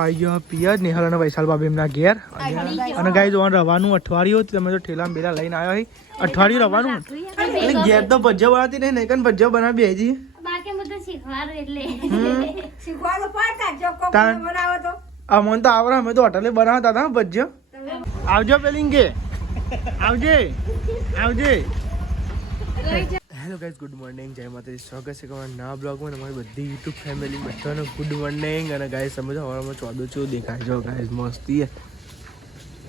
આવી ગયો પિયર નિહાલ અને વૈશાલ ભાભી એમના ઘેર અને ગાઈ જોવાનું રવાનું અઠવાડિયું તમે તો ઠેલા બેલા લઈને આવ્યા અઠવાડિયું રવાનું એટલે ઘેર તો ભજ્જો બનાવતી નહીં કન ભજ્જો બનાવી બેજી અમને તો આવડે અમે તો હોટલે બનાવતા હતા ભજ્જો આવજો પેલી કે આવજે હેલો ગાઈઝ ગુડ મોર્નિંગ જય માતાજી સ્વાગત છે તમારા નવા બ્લોગમાં અમારી બધી યુટ્યુબ ફેમિલી બધાને ગુડ મોર્નિંગ અને ગાઈઝ સમજો હવામાં 14 ચો દેખાય જો ગાઈઝ મસ્તી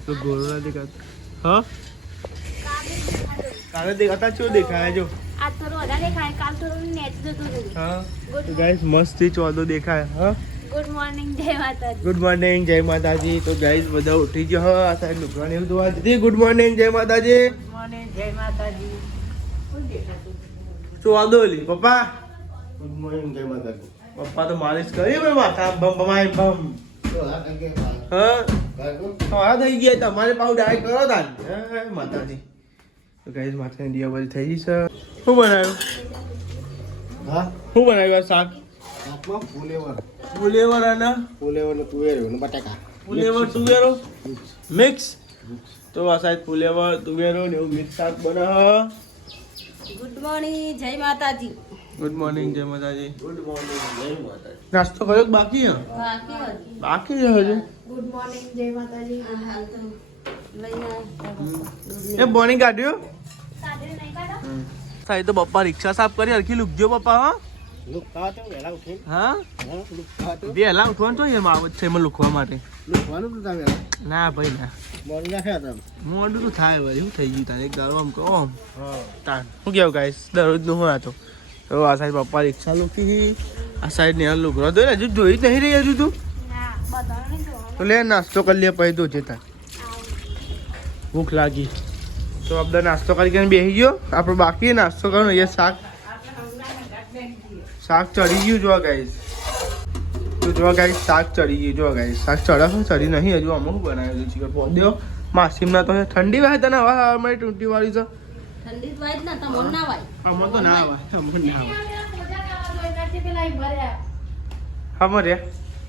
તો ગોળો ના દેખાતો હા કાલે દેખાતા ચો દેખાય જો આ થોડો વધારે દેખાય કાલ થોડો નેચ જતો રહ્યો હા તો ગાઈઝ મસ્તી 14 દેખાય હા ગુડ મોર્નિંગ જય માતાજી ગુડ મોર્નિંગ જય માતાજી તો ગાઈઝ બધા ઉઠી ગયો હા આ સાઈડ લુકરાને એવું જોવા દીધી ગુડ મોર્નિંગ જય માતાજી ચોદોલી પપ્પા ગુડ મોર્નિંગ જય માતાજી પપ્પા તો માલિશ કરી મેં માથા બમ બમાય બમ હા થઈ ગયા તમારે પાઉ ડાયરેક્ટ કરો તાન માતાજી તો ગાઈઝ માથાની દિવાળી થઈ ગઈ છે શું બનાવ્યું હા શું બનાવ્યું શાક શાકમાં ફુલેવર અને ફુલેવર ને તુવેર ને બટાકા ફુલેવર તુવેરો મિક્સ તો આ સાઈડ ફુલેવર તુવેરો ને એવું મિક્સ શાક બનાવ ગુડ મોર્નિંગ જય માતાજી ગુડ મોર્નિંગ જય માતાજી ગુડ મોર્નિંગ જય માતાજી નાસ્તો કર્યો કે બાકી છે બાકી છે હજુ ગુડ મોર્નિંગ જય માતાજી હાલ તો લઈને એ બોની કાઢ્યો સાદે નહીં કાઢો સાઈ તો પપ્પા રિક્ષા સાફ કરી હરખી લુકજો પપ્પા હા લુક ખાતો વેલા ઉઠી હા લુક ખાતો વેલા ઉઠવાનું તો એમ આવત છે એમાં લુકવા માટે લુકવાનું તો તમે ના ભાઈ ના મોર્નિંગ છે તમે મોડું તો થાય ભાઈ શું થઈ ગયું તારે એક દારૂ આમ કહો આમ હા તાન શું કેવું ગાઈસ દરરોજનું હું આ તો આ સાઈડ પપ્પા રિક્ષા લુકી આ સાઈડ ને લુકરો તો હજુ જોઈ જ નહીં રહી હજુ તું ના બધાને જોવાનું તો લે નાસ્તો કરી લે પછી તો જતા ભૂખ લાગી તો આપણે નાસ્તો કરીને બેસી ગયો આપણે બાકી નાસ્તો કરવાનો એ શાક ચડી ગયું જો ગાઈસ તો જો ગાઈસ શાક ચડી ગયું જો ગાઈસ શાક ચડી નહીં હજુ અમુક બનાવેલું છે પોદ્યો માસીમના તો ઠંડી વાય તને હવા અમારી ટૂંટી વાળી છે ઠંડી તો વાય ના તમો ના વાય અમર તો ના આવે અમર ના આવે પેલા ભર્યા અમર રે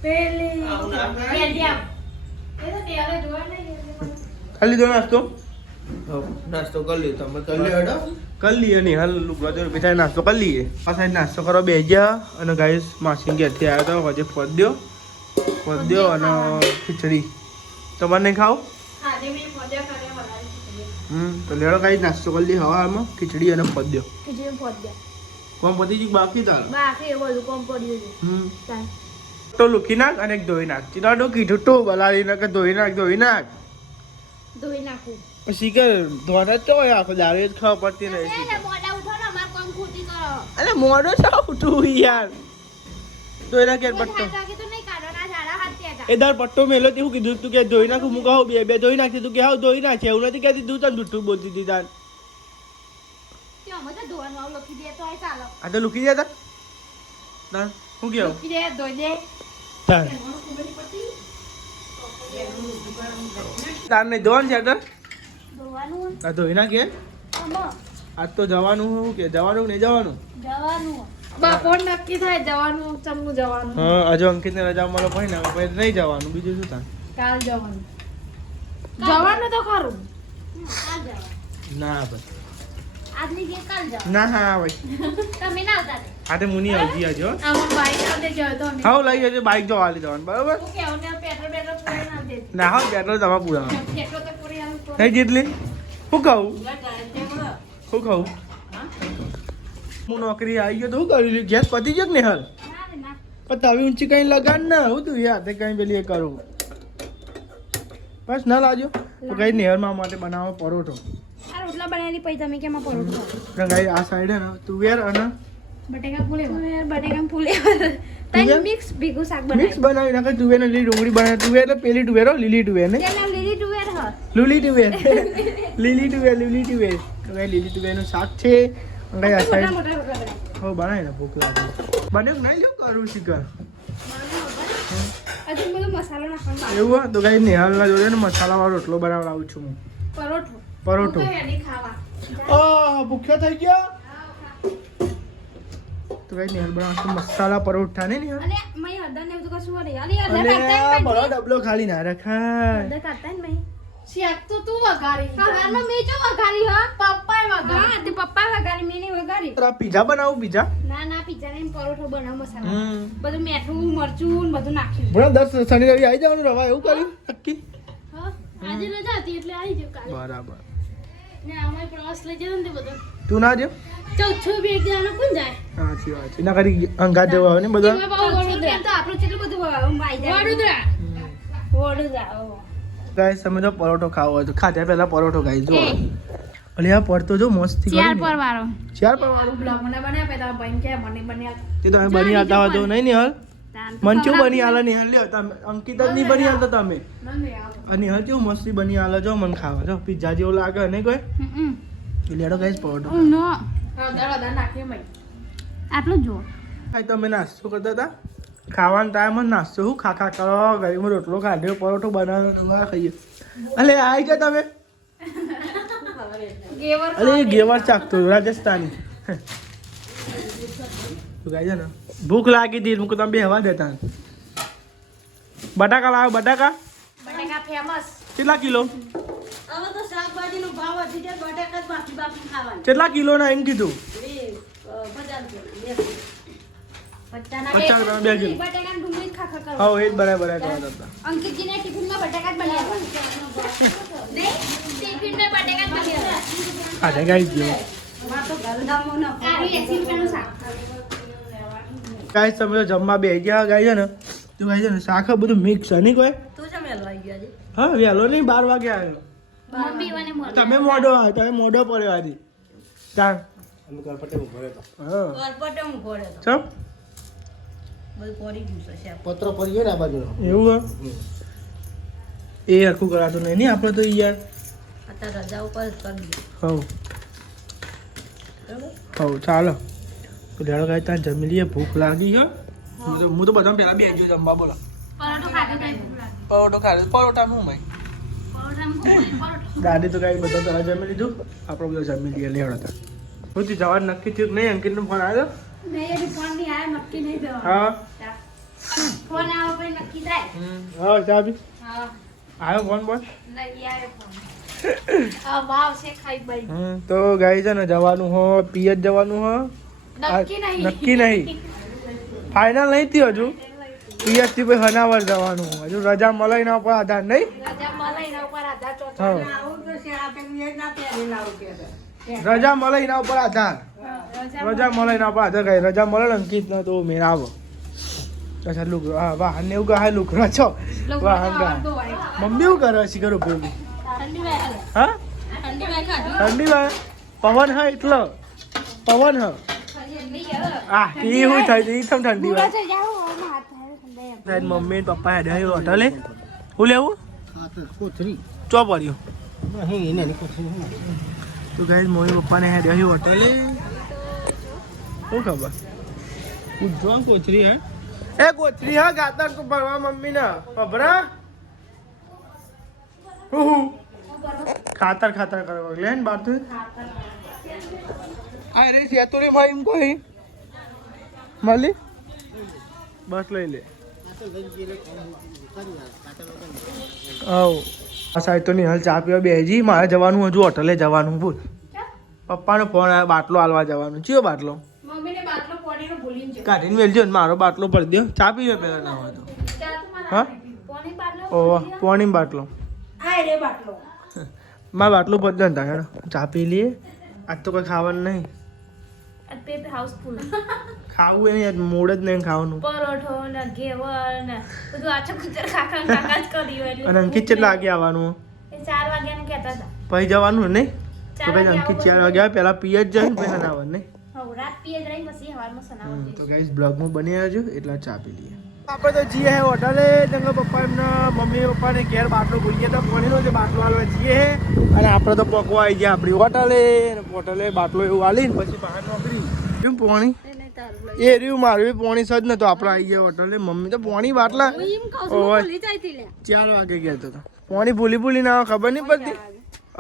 પેલી કેડિયા એ તો તેરે જોવા નહીં ખાલી દો નાસ્તો નાસ્તો કરી લે તમે કરી લે હેડો કરી લઈએ નહીં હાલ લુકડા તો બેઠા નાસ્તો કરી લઈએ આ સાઈડ નાસ્તો કરવા બે ગયા અને ગાઈસ માસી ઘેરથી આવ્યો તો હજે ફોદ્યો અને ખીચડી તમારે નહીં ખાવ આજે મેં મજા કર્યા બનાવી તો લેડો ગાઈસ નાસ્તો કરી લઈએ હવામાં ખીચડી અને ફોદ્યો ખીચડી પોદ્યા કોમ પતી ગયું બાકી તાર બાકી એ બધું કોમ પડ્યું છે તો લુકી નાખ અને એક ધોઈ નાખ ચીડાડો કીધું તો બલાડી નાખ ધોઈ નાખ ધોઈ નાખું પછી કે ધોતા જ તો હોય આખો દારૂ જ ખાવા પડતી નહીં મોડા ઉઠો ને અમાર કોમ ખોટી કરો અરે મોડો છો ઉઠું યાર તો એના કે પટ્ટો તો નહીં કાઢો ના ઝાડા હાથ ત્યાં એ દર પટ્ટો મેલો તેવું કીધું તું કે ધોઈ નાખું હું કહું બે ધોઈ નાખી તું કે હાવ ધોઈ નાખે એવું નથી કહેતી તું તને જૂઠું બોલતી હતી તાર કે અમે તો ધોવાનું આવું લખી દે તો ચાલો આ તો લુકી જતા તાર શું કેવું લખી દે ધોઈ દે તાર તાર નહીં ધોવાનું છે તાર ધોવાનું આ ધોઈ નાખીએ અમો આજ તો જવાનું શું કે જવાનું નહીં જવાનું જવાનું બપોર નક્કી થાય જવાનું ચમનું જવાનું હા હજુ અંકિતને રજા મળે પછી ને પછી નહીં જવાનું બીજું શું થાય કાલ જવાનું જવાનું તો ખરું કાલ જવાનું ના ભાઈ આજની કે કાલ જવાનું ના હા ભાઈ તમે ના આવતા આ તે મુની આવજી આજો આમ બાઈક આવતે જયો તો અમે હાવ લઈ જજો બાઈક જવા લઈ જવાનું બરાબર હું કેવું ને પેટ્રોલ પૂરી ના દે ના હા પેટ્રોલ તમારે પૂરા પેટ્રોલ તો પૂરી આમ નહીં જેટલી શું કહું શું કહું હું નોકરી આવી ગયો તો શું કર્યું ગેસ પતી ગયો ને હાલ ના પણ તવી ઊંચી કઈ લગાડ ના હું તું યાર તે કઈ પેલી એ કરું બસ ના લાજો તો કઈ નેહરમાં માટે બનાવો પરોઠો આ રોટલા બનાવેલી પછી તમે કેમાં પરોઠો કઈ આ સાઈડ હે ને તુવેર અને બટેકા ફૂલેવર તઈ મિક્સ ભેગું શાક મિક્સ બનાવી બનાવી નાખે તુવેર ને લીલી ડુંગળી બનાવે તુવેર એટલે પેલી તુવેરો લીલી તુવેર ને તેના લીલી ટુવેર હ લીલી તુવેર લીલી તુવેર તો કઈ લીલી તુવેરનું શાક છે કઈ આ સાઈડ મોટા રોટલા બનાવી હો બનાવી ને ભૂખ લાગે બન્યું કે નહીં લ્યો કરું શીખર હજુ બધો મસાલો નાખવાનો એવું તો કઈ નિહાલના જોડે ને મસાલાવાળો રોટલો બનાવડાવું છું હું પરોઠો પરોઠો નહીં ખાવા ભૂખ્યો થઈ ગયો તો કઈ નિહાલ બનાવશે મસાલા પરોઠા ને નિહાલ અને મય હળદર ને બધું કશું વળે અલી હળદર અને કાઢતા આ ને બરો ડબલો ખાલી ના રખાય હળદર કાઢતા ને મય શેક તો તું વઘારી હવારમાં મેં જો વઘારી હા પપ્પાએ વઘારી હા તે પપ્પાએ વઘારી મેં નહીં વઘારી તો પીઝા બનાવું પીઝા ના પિઝા ને પરોઠો બનાવ મસાલા બધું મીઠું મરચું ને બધું નાખ્યું બરો 10 શનિ રવિ આવી જવાનું રવા એવું કર્યું નક્કી હા આજે રજા હતી એટલે આવી ગયો કાલે બરાબર ને અમારે પ્રવાસ લઈ જતો ને તે બધું તું ના જો ચોથો બે જણા કોણ જાય સાચી વાત છે ના કરી અંગાત જવા આવે ને બધા એમાં બહુ વડોદરા તો આપણું કેટલું બધું વડોદરા વડોદરા ગાઈસ તમે જો પરોઠો ખાવો હોય તો ખાધ્યા પહેલા પરોઠો ખાઈ જો અલે આ પડતો જો મસ્તી ચાર પર વાળો ચાર પર વાળો બ્લોગ મને બનાવ્યા પેલા ભાઈ કે મને બન્યા તે તો અમે બની આતા હોય તો નહીં નિહાલ મન ચેવું બની આલે નિહાલ લ્યો તમે અંકિત જ નહીં બની આલતા તમે અને નિહાલ કેવું મસ્તી બની આલે જો મન ખાવા જો પિઝા જેવો લાગે ને કોઈ લેડો ગાઈસ પરોઠો નો હળદર નાખી મય આટલું જો ખાઈ તમે નાસ્તો કરતા હતા ખાવાનો ટાઈમ જ નાસ્તો હું ખા કરો ગરીમાં રોટલો ખાધ્યો પરોઠો બનાવ્યો ખાઈએ અલે આઈ ગયા તમે ગેવર અરે ગેવાર ચાકતો રાજસ્થાની તું ગાય છે ને ભૂખ લાગી હતી મુકો તમે બેહવા દેતા બટાકા લાવો બટાકા ફેમસ કેટલા કિલો હવે તો શાકભાજીનો ભાવ વધી જાય બટાકા જ બાકી ખાવાનું કેટલા કિલો ના એમ કીધું 50 50 ગ્રામ, 2 કિલો. બટાકા ડુંગળી ખાખા કરો હા એ જ બરાબર હતા અંકિતજીને ટિફિનમાં બટાકા જ બનાવ્યા નહીં ટિફિનમાં બટાકા જ બનાવ્યા ખાધે ગાઈ ગયો આરી 80 રૂપિયાનું શાક ગાઈસ તમે તો જમવા બેસી ગયા ગાય છે ને તો ગાય છે ને શાક બધું મિક્સ છે નહીં કોઈ તું જમ વેલવાઈ ગયો આજે હા વહેલો નહીં 12 વાગે આવ્યો મમ્મી મને મોર તમે મોડો આવ્યો તમે મોડો પડ્યો આજે ચાલ અમે કરપટે ઉભો રહેતો હા કોલપટે હું ઘોડે તો ચમ બધું પડી ગયું છે શાક પત્રો પડી ગયો ને આ બાજુ એવું હે એ આખું કરાતું નહીં ને આપણે તો યાર અત્યારે રજા ઉપર જ કરી દઈએ હવ હવ ચાલો તો લેડો ગાય ત્યાં જમી લઈએ ભૂખ લાગી હો હું તો બધા પહેલા બેસી ગયો જમવા બોલો પરોઠો ખાધો તો પરોઠો ખાધો પરોઠા હું ભાઈ દાદી તો કાંઈ બધા પહેલા જમી લીધું આપણે બધા જમી લઈએ લેવડા હતા હું જવાનું નક્કી થયું નહીં અંકિતનો ફોન આવ્યો નહીં હજી ફોન નહીં આવ્યો નક્કી નહીં જવાનું હા ફોન આવો પછી નક્કી થાય હા ચાબી હા આવ્યો ફોન બોલ નહીં આવ્યો ફોન આ વાવ છે ખાઈ બાઈ તો ગાય છે ને જવાનું હો પિયત જવાનું હો નક્કી નહીં ફાઇનલ નહીં થયું હજુ પિયત થી પછી હનાવર જવાનું હજુ રજા મળે એના ઉપર આધાર નહીં રજા મળે એના ઉપર આધાર ચોથો હા રજા મળે એના ઉપર આધાર રજા મળે એના ઉપર આધાર કઈ રજા મળે ને અંકિત ને તો મેળ આવો અચ્છા લુકડો હા વાહન ને એવું કહે લુકડો છો વાહન ગા મમ્મી એવું કરે છે કરું પેલું ઠંડી વાય હા ઠંડી વાય ખાધું ઠંડી વાય પવન હા એટલો પવન હા આ ઈ હું થઈ ઈ થમ ઠંડી વાય સાહેબ મમ્મી ને પપ્પા હેડે હોટલે હું લેવું ખાતર કોથરી ચો પડ્યો અહીં એને ની કોથરી તો ગાઈસ મમ્મી પપ્પાને હેડે હોટલે શું ખબર ઉજવા કોથરી હે એ કોથરી હા ગાતર તો ભરવા મમ્મી ના ખબરા ખાતર ખાતર કરવા લે ને બાર તો આ રે સેતો રે ભાઈ એમ કોઈ મળી બસ લઈ લે આવ આ સાઈડ તો નિહાલ ચા પીવા બેજી મારે જવાનું હજુ હોટલે જવાનું બોલ પપ્પાનો ફોન આવ્યો બાટલો હાલવા જવાનું ચિયો બાટલો મમ્મીને બાટલો પોણીનો ભૂલીને જો કાઢીને વેલજો ને મારો બાટલો ભરી દો ચા પીવે પહેલા ના હોય તો હા પોણી બાટલો ઓહો પોણી બાટલો આ રે બાટલો મારો બાટલો ભરી દો ને તારે ચા પી લઈએ આજ તો કોઈ ખાવાનું નહીં આ પેટ હાઉસફુલ ખાવું એ યાર મોડ જ નહીં ખાવાનું પરોઠો ને ઘેવર ને બધું આછો ખુચર ખાખા કાકા જ કર્યું એટલે અને અંકિત કેટલા વાગે આવવાનું એ 4 વાગ્યાનું કહેતા હતા પછી જવાનું નહીં તો 4 કઈ અંકિત 4 વાગે આવે પહેલા પીએ જ જાય પછી આવવાનું નહીં હવે રાત પીએ જ રહી પછી હવારમાં સનાવવા તો ગાઈસ બ્લોગમાં બની આવજો એટલા ચા પી લઈએ આપણે તો જઈએ હે હોટલે તેમના પપ્પા એમના મમ્મી પપ્પાને ઘેર બાટલો ભૂલી ગયા હતા પાણીનો જે બાટલો હાલવા જઈએ હે અને આપણે તો પકવા આવી ગયા આપણી હોટલે હોટલે બાટલો એવું હાલીને પછી બહાર નોકરી કેમ પાણી એ રહ્યું મારું પાણી સજ નતો આપણે આવી ગયા હોટલે મમ્મી તો પાણી બાટલા ઓય 4 વાગે ગયા હતા પાણી ભૂલી ના ખબર નહીં પડતી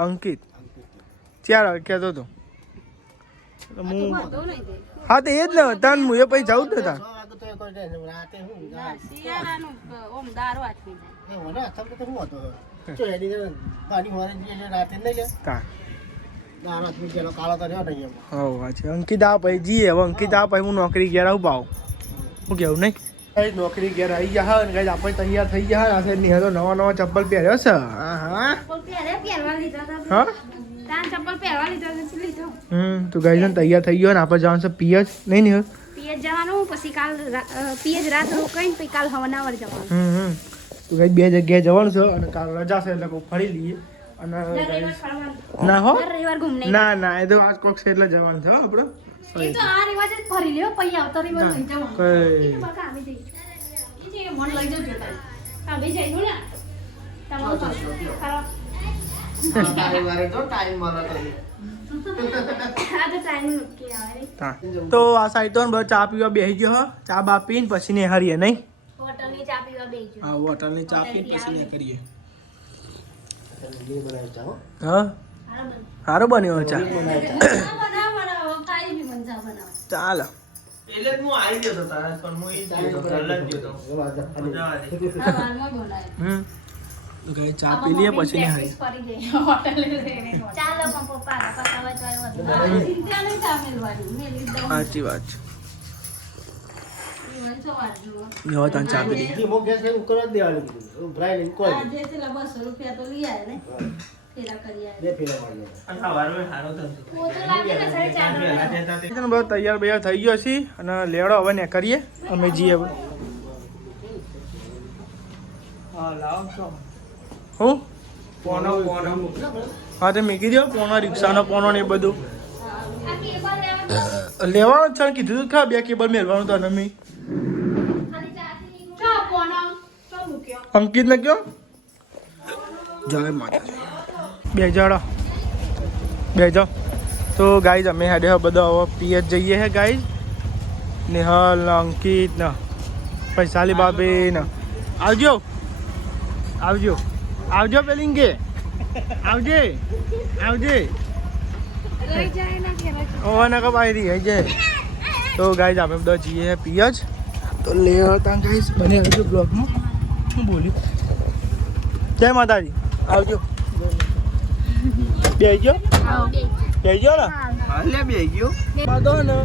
અંકિત 4 વાગે કહેતો હતો હું વાંધો નહીં તે. હા તો એ જ ને તાન હું એ પછી જાઉં જ ને તાન 6 વાગે તો એ કોઈ જાય ને રાતે હું ના, શિયાળાનું ઓમ દારૂ આચકી જાય. એ મને તમને તો હું હતો ચો એડી ને પાણી હોરે જે રાતે નહીં લે તાન દાર આદમી જેનો કાળો તો રહ્યો નહીં એમ હો વાંચે અંકિત આ પછી જીએ હવે અંકિત આ પછી હું નોકરી ઘેર આવું પાઉં હું કેવું નહીં કઈ નોકરી ઘેર આવી ગયા હા કઈ આપણે તૈયાર થઈ ગયા હા આ નિહાળ તો નવા ચપ્પલ પહેર્યો છે હા હા ચપ્પલ પહેરવા લીધા હતા. હા તાન ચપ્પલ પહેરવા લીધા હતા, શું લીધો? તું ગઈ ને તૈયાર થઈ ગયો ને આપણે જવાનું છે પિયજ નહીં નિહાળ પિયત જવાનું, પછી કાલ પિયત રાત રોકાઈને પછી કાલ હવનાવર જવાનું. તું કઈ બે જગ્યાએ જવાનું છે અને કાલ રજા છે એટલે કોઈ ફરી લઈએ અને રવિવાર ફરવાનું. ના હો દર રવિવાર ઘૂમને. ના ના એ તો આજ કોક છે એટલે જવાનું છે હો આપણે એ તો આ રિવાજ જ ફરી લ્યો, પછી આવતો રિવાજ લઈ જવાનું. કઈ એ બકા આવી જઈ. એ જે મન લઈ જજો તારે. આવી જઈનું ને. તમારું કરો. મારે તો ટાઈમ મળે તો આ તો ટાઈમ નક્કી આવે નહીં. હા તો આ સાઈડ તો બધા ચા પીવા બેસી ગયો હો ચા બા પીને પછી ને હારીએ નહીં હોટલની ચા પીવા બેસજો. હા હોટલની ચા પીને પછી ને કરીએ લીલી બનાવી ચાહો હા સારો બન્યો ચા બનાવો, ખાઈ બી મન ચા બનાવો. ચાલ એટલે જ હું આવી ગયો તો તારા પણ હું ઈ જ ગયો તો, કલાક ગયો તો. મજા આવે. આ વારમાં બોલાય. તો કઈ ચા પી લઈએ પછી ને હારી ફરી જઈએ હોટલે લઈને. ચાલો પણ પપ્પા પકાવવા જાય વધુ. ચિંતા નહીં ચા મેલવાની. મેલી દઉં. સાચી વાત છે ઈ વંચો વાળજો. હવે તને ચા પી લઈએ થી મોગે છે ઉકળવા જ દેવાની કીધું ઉભરાઈ લઈને કોઈ આ જે પેલા 200 રૂપિયા તો લઈ આયા ને. ફેરા કરી આયા. બે ફેરા મારી અને સવારમાં સારો થતો. પોતે લાગે ને પહેલા $4.5. જતા તે છે ને બધો તૈયાર બૈયાર થઈ ગયો છે અને લેવડો હવે ને કરીએ અમે જઈએ હવે હા લાવ છો હું પોનો પોનો હા તે મૂકી દો પોનો રિક્ષાનો પોનો ને એ બધું આ કેબલ લેવાનું. લેવાનું જ છે ને કીધું તું ખા બે કેબલ મેળવાનું તો અમે ખાલી ચાથી ચો કોનો ચો મૂક્યો. અંકિત ને કયો જય માતાજી બે જણા બે જાઓ તો ગાઈઝ અમે હેડે બધા હવે પીએચ જઈએ હે ગાઈઝ નિહાલ ને અંકિત ને પૈસાલી બાબી ને આવજો આવજો આવજો પેલી કે આવજે આવજે લઈ જાય ના કે ઓવા ના કપાઈ રહી હે તો ગાઈઝ અમે બધા જઈએ હે પીએચ તો લે હતા ગાઈઝ બને આવજો બ્લોગમાં હું બોલ્યું જય માતાજી આવજો બેજો બેજો ને હાલે બે ગયો તો ને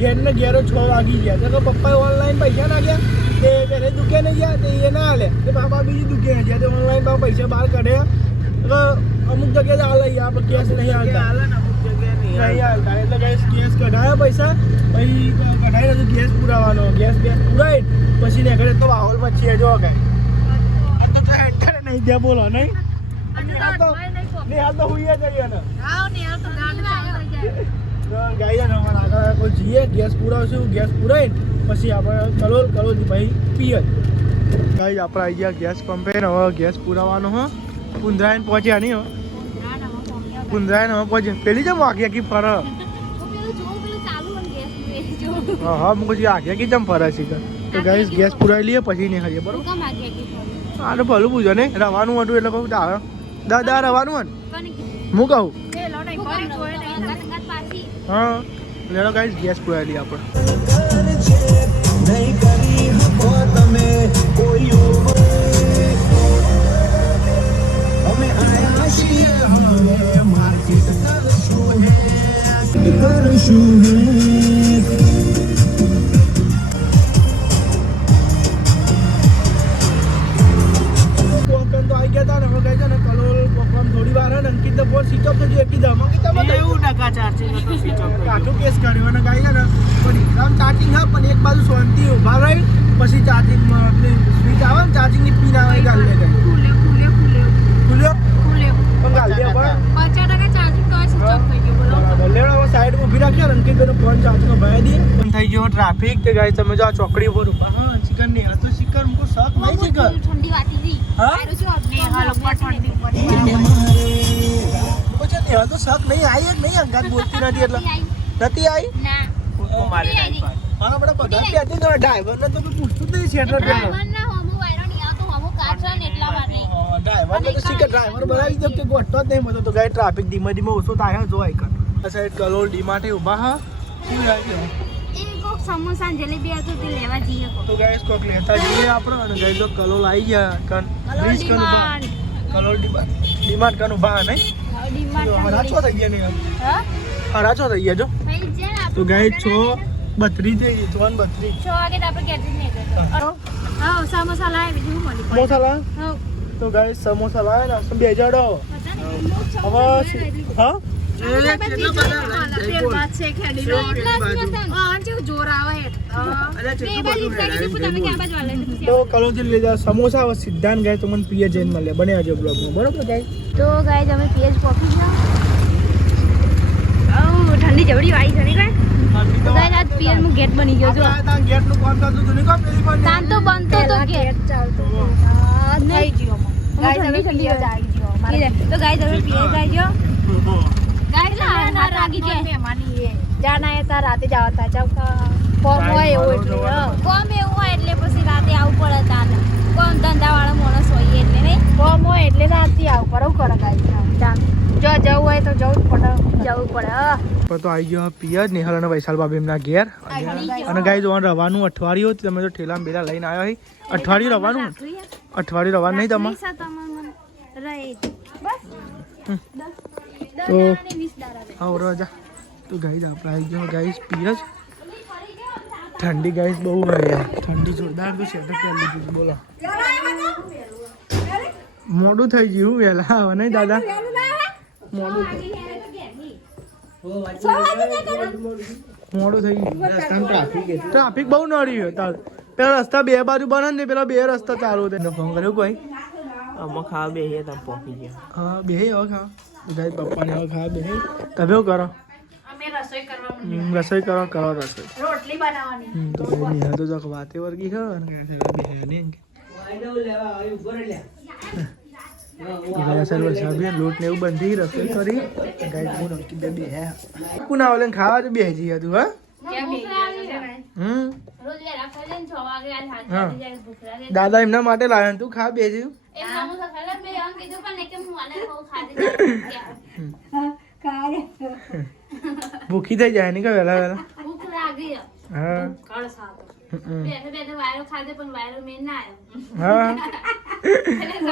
ઘેર ને ઘેરો 6 વાગી ગયા તો પપ્પાએ ઓનલાઈન પૈસા નાખ્યા તે ઘરે દુકાને ગયા તે એ ના હાલે તે બાપા બીજી દુકાને ગયા તે ઓનલાઈન બા પૈસા બહાર કાઢ્યા એટલે અમુક જગ્યાએ હાલે આપણે કેસ નહીં હાલતા હાલે ને અમુક જગ્યાએ નહીં નહીં હાલતા એટલે ગાઈસ કેસ કઢાયા પૈસા પછી કઢાઈ તો ગેસ પુરાવાનો ગેસ પુરાય પછી ને ઘરે તો વાહોલ પછી જો કે આ તો હેઠળ નહીં ગયા બોલો નહીં હાલ તો હુઈ જઈએ ને આવ ને આ તો ગાડી લઈ જાય. ગાઈ ને અમારે આગળ કોઈ જઈએ ગેસ પુરાવશું ગેસ પુરાઈને પછી આપણે કલોલ ભાઈ પીએ ગાઈ આપણે આવી ગયા ગેસ પંપે ને હવે ગેસ પુરાવાનો હો કુંદરાયણ પહોંચ્યા નહીં હો ના ના હું પોમ્યા. કુંદરાયણ હવે પહોંચે પેલી જેમ વાગ્યા કી ફરે હું પેલું જોઉં પેલું ચાલુ અને ગેસ જોઉં. હા હું કહું આગ્યા કી જેમ ફરે છે તો ગાઈસ ગેસ પુરાવી લઈએ પછી નહીં ખાઈએ બરોબર હું કામ આગ્યા કીધું. આને ભલું પૂછો ને રવાનું હતું એટલે કહું દાળ દાદા રવાનું હોય ને કોને કીધું? હું કહું એ લોડાઈ ફરી જોડે નહીં. અંગાત પાછી. હા લેડો ગાઈસ ગેસ પુરાવી લઈએ આપણે કોકમ તો આવી ગયા હતા ને હવે કહે છે ને કલોલ કોકમ થોડી વાર હે ને અંકિત તો ફોન સ્વિચ ઓફ થઈ ગયો એકદમ અંકિત તો બતાવ્યું. 90% ચાર્જિંગ હતો સ્વિચ ઓફ કાઠું કેસ કર્યો અને ગાઈ છે ને પણ એકદમ ચાર્જિંગ હા પણ એક બાજુ શાંતિ ઊભા રહી પછી ચાર્જિંગમાં આપણી સ્વિચ આવે ને ચાર્જિંગની પિન આવે એ ગાલી ગઈ ખુલ્યો પણ ગાલી દે પણ 50% ચાર્જિંગ તો સ્વિચ ઓફ થઈ ગયું. બોલો. લેવડો હવે સાઈડમાં ઊભી રાખી અને અંકિતનો ફોન ચાર્જિંગમાં ભરાઈ દઈએ બંધ થઈ ગયો ટ્રાફિક તે ગાઈ તમે જો આ ચોકડી ઉપર ઊભા હા ચિકન નહીં હતો ચિકન મુકો શક નહીં ચિકન ઠંડી વાતી હતી. હા? આયરો શું આપને હાલો પર ઠંડી પછી નહીં હતો શક નહીં આવી જ નહીં અંગાત બોલતી નથી એટલે નથી આવી ના. મારી નાખી હા બધા બધા ત્યાંથી તો ડ્રાઈવરને તો કોઈ પૂછતું જ નહીં શેટર ડ્રાઈવર ના હોમો વાયરો નહીં આવતો હોમો કાચા ને એટલા માટે. ડ્રાઈવરને તો શીખે ડ્રાઈવર બનાવી દો કે ગોઠતો જ નહીં મતો તો ગાઈ ટ્રાફિક ધીમે ધીમે ઓછો થાય જો આઈ કર આ સાઈડ કલોલ ડીમાર્ટે ઊભા હા શું જાય છે એ કોક સમોસા ને જલેબી હતું તે લેવા જઈએ કોક. તો ગાઈસ કોક લેતા જઈએ આપણે અને ગાઈસ તો કલોલ આવી ગયા કન બ્રિજ કન ઊભા કલોલ ડીમાર્ટ કન ઊભા નહીં હરાચો થઈ ગયા નહીં હા હરાચો થઈ ગયા જો થઈ જાય ને તો ગાઈસ 6:32 થઈ ગઈ 6:32 6 વાગે તો આપણે ઘેરથી જ નીકળ્યો. હા સમોસા લાવે બીજું શું મળી સમોસા લાવ હા તો ગાઈસ સમોસા લાવે ને તમે બેજાડો હવે હા તો કલોલથી લઈ જાઓ સમોસા હવે સીધા ને ગાય તો મને પીએ જઈને મળે બને આજે બ્લોગમાં બરોબર ગાય તો ગાઈસ અમે પીએચ પહોંચી ગયા. ઠંડી જબડી વાળી છે ને તો ગાઈસ આજ પીએચ માં ગેટ બની ગયો જો ગેટ નું કામ ચાલતું હતું નહીં કો પેલી પણ તાન તો બનતો તો ગેટ ચાલતો નહીં જીઓ ગાઈસ અમે પીએચ આવી ગયો તો ગાઈસ અમે પીએચ આવી ગયો ગાઈસ ના રાગી કે મહેમાની એ જાના એ તાર રાતે જાવ તા ચૌકા કોમ હોય એવું એટલે કોમ એવું હોય એટલે પછી રાતે આવું પડે તાને કોમ ધંધા વાળા માણસ હોય એટલે નહીં કોમ હોય એટલે રાતે આવું કરવું કરે ગાઈસ જો જવું હોય તો જવું પડે તો આવી ગયો પિયર નિહાલ અને વૈશાલ બાબી એમના ઘેર અને ગાય જોવાનું રવાનું અઠવાડિયું હતું તમે તો ઠેલા બેલા લઈને આવ્યો હોય અઠવાડિયું રવાનું નહીં તમારે તો હા રજા તો ગાઈસ આપણે આવી ગયો ગાઈસ પિયર ઠંડી ગાઈસ બહુ હોય યાર ઠંડી જોરદાર તો સેટઅપ કરી લીધું છે બોલો મોડું થઈ ગયું વહેલા આવે નહીં દાદા મોડું થઈ ગયું ટ્રાફિક બહુ નડ્યું તાર પેલા રસ્તા બે બાજુ બને ને પેલા બે રસ્તા ચાલુ થઈને ફોન કર્યો કોઈ આમાં ખાવા બેહીએ તમે પહોંચી ગયા. હા બે હવે ખા ગાય પપ્પાને હવે ખા બે તમે શું કરો અમે રસોઈ કરવા રસોઈ કરો રસોઈ રોટલી બનાવવાની તો કઈ નિહાલ તો જક વાતે વર્ગી ખા અને બે ને લોટ ને એવું બંધી રસોઈ કરી ગાય હું નક્કી બે હે પુના ઓલે ખાવા તો બેહી જઈએ તું હા રોજ વેલા ખાઈ ને 6 વાગે આજ હાથ હા. જાય ભૂખ લાગે દાદા એમના માટે લાવ્યા તું ખા બેજી એમ સમોસા ખાલા બે આમ કીધું પણ કે હું આને બહુ ખાધી ભૂખી થઈ જાય ને કે વહેલા ભૂખ લાગી હા કળ સાતો બે વાયરો ખાધે પણ વાયરો મેં ના હા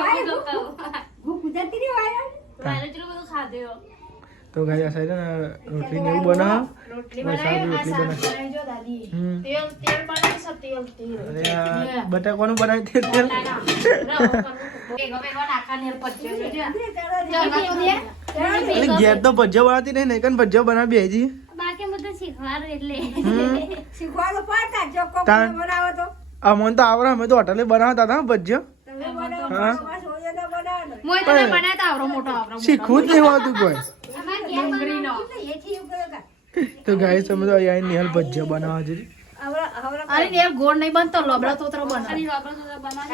આવ્યો ભૂખ જતી રહી વાયરો ચલો બધું ખાધ્યો તો ગાય આ સાઈડ રોટલી ને એવું બનાવ રોટલી વરસાદ બનાવી રોટલી આ શાક બનાવી જો દાદી તેલ બનાવી છે તેલ અરે આ બટાકાનું બનાવી તેલ એટલે ઘેર તો ભજીયા બનાવતી નહીં ને કન ભજીયા બનાવી બેજી બાકી બધું શીખવાડું એટલે શીખવાનું પડતા જો કોક તાન. બનાવો તો અમોન તો આવડે અમે તો હોટલે બનાવતા હતા ભજીયા તમે બનાવો હા સોયે ન બનાવો મોય તને બનાવતા આવરો મોટો શીખવું જ નહીં હોતું કોઈ ડુંગળીનો એથી ઉપર તો ગાય તમે તો અહીંયા નિહાલ ભજીયા બનાવવા જઈ આવરા આવરા અરે ને ગોળ નહીં બનતો લોબડા તોતરો બના અરે લોબડા તોતરો બના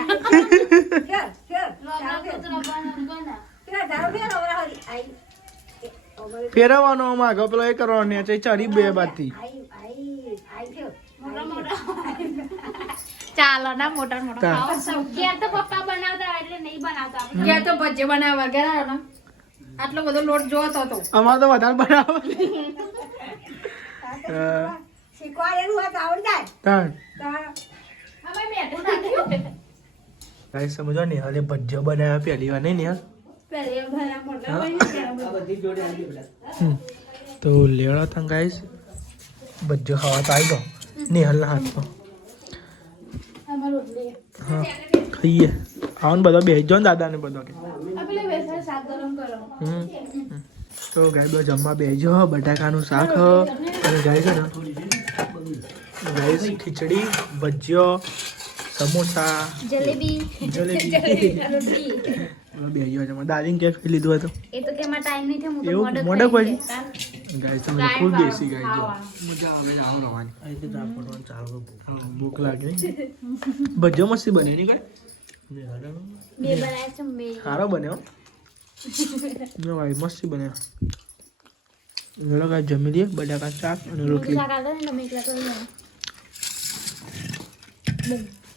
ફેર ફેર લોબડા તોતરો બના ફેર દાવ ફેર આવરા હરી આઈ ફેરવવાનો આમાં આગળ પેલો એ કરવાનો ને ચડી બે બાજથી આઈ આઈ આઈ ફેર મોટા મોટા ચાલો ના મોટા મોટા ચાલ. ખાઓ ઘેર તો પપ્પા બનાવતા હોય એટલે નહીં બનાવતા ઘેર તો ભજ્જે બનાવવા વગેરે ને આટલો બધો લોટ જોતો હતો અમારે તો વધારે બનાવો શીખવાડેલું હોય તો આવડી જાય તાણ તાણ અમે બેઠું નાખ્યું ગાય સમજો નિહાલે ભજીયા બનાવ્યા પહેલી વાર નહીં નિહાલ પેલે ભલા મોટા હોય તો લેવડા હતા ગાઈસ ભજીયો ખાવા તો આવી ગયો નિહાલના હાથમાં અમાર રોટલી હા ખાઈએ આવું બધા બેસજો ને દાદાને બધો કે આ પેલે બેસા શાક ગરમ કરો તો ગાય બધો જમવા બેસજો બટાકાનું શાક અને ગાય છે ને ગાઈસ ખીચડી ભજીયો સમોસા જલેબી જલેબી રોટલી બેસજો જમવા દાદીને કે ખાઈ લીધું હતું એ તો કે માં ટાઈમ નહીં થયો હું તો એવું મોડો મોડો થઈ પછી? ગયો. ગાય તમે ફૂલ બેસી ગાય જો ખાવા. મજા આવે આવો રવાની હા, ભૂખ લાગે ભજીયો મસ્તી બને નહીં કઈ બે બનાવ્યા છે બે સારો બન્યો ભાઈ મસ્તી બન્યો વેલો કાંઈ જમી લઈએ બટાકા શાક અને રોટલી શાક આલો ને તમે એકલા કરી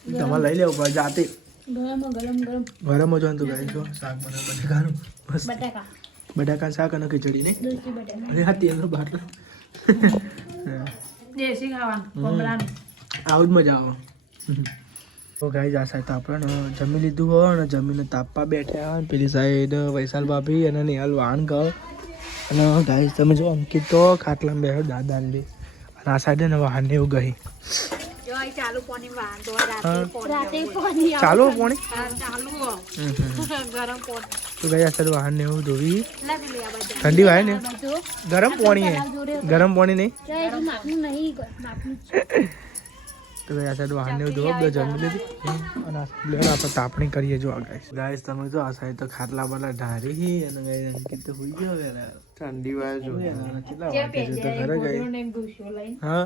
લો તમારે લઈ લેવું પડે જાતે ગરમ ગરમ ગરમ ગરમ જ વાંધો ગાય જો શાક બનાવે બટાકાનું મસ્ત બટાકા બટાકા શાક અને ખીચડી ને દૂધી બટાકા અરે હા તેલનો બાટલો દેશી ખાવાનું કોમળાનું આવું જ મજા આવે તો ગાઈસ આ સાઈડ આપણે જમી લીધું હોય અને જમીને તાપવા બેઠા હોય પેલી સાઈડ વૈશાલ ભાભી અને નિહાલ વાહન ગયો અને ગાઈસ તમે જો અંકિત તો ખાટલામાં બેઠો દાદા લે અને આ સાઈડ ને વાહન એવું ગઈ જો આ ચાલુ પાણી વાંધો હા. રાતે પાણી ચાલુ પાણી ચાલુ ગરમ પાણી તો ગાઈસ આ સાઈડ વાહન ને એવું ધોવી લાવી લે આ બાજુ ઠંડી વાય ને બધું ગરમ પાણી હે ગરમ પાણી નહીં ચાય માપનું નહીં માપનું તો ભાઈ આ સાઈડ વાહન ને એવું ધોવા બધા જમી લીધું અને આપણે તાપણી કરીએ જો ગાઈસ તમે જો આ સાઈડ તો ખાટલા વાળા ઢારી અને ગાઈસ અંકિત તો હોઈ ગયો યાર ઠંડી વાય જો કેટલા વાગે છે તો ઘરે ગઈ હા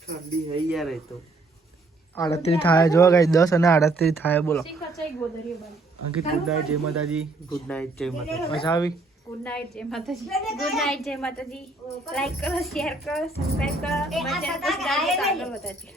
ઠંડી હઈ યાર એ તો 38 થાય જો ગાઈસ 10 અને 38 થાય બોલો અંકિત ગુડ નાઇટ જય માતાજી ગુડ નાઇટ જય માતાજી મજા આવી ગુડ નાઇટ જય માતાજી ગુડ નાઇટ જય માતાજી લાઈક કરો શેર કરો સબસ્ક્રાઇબ કરો મજા આગળ વધારજો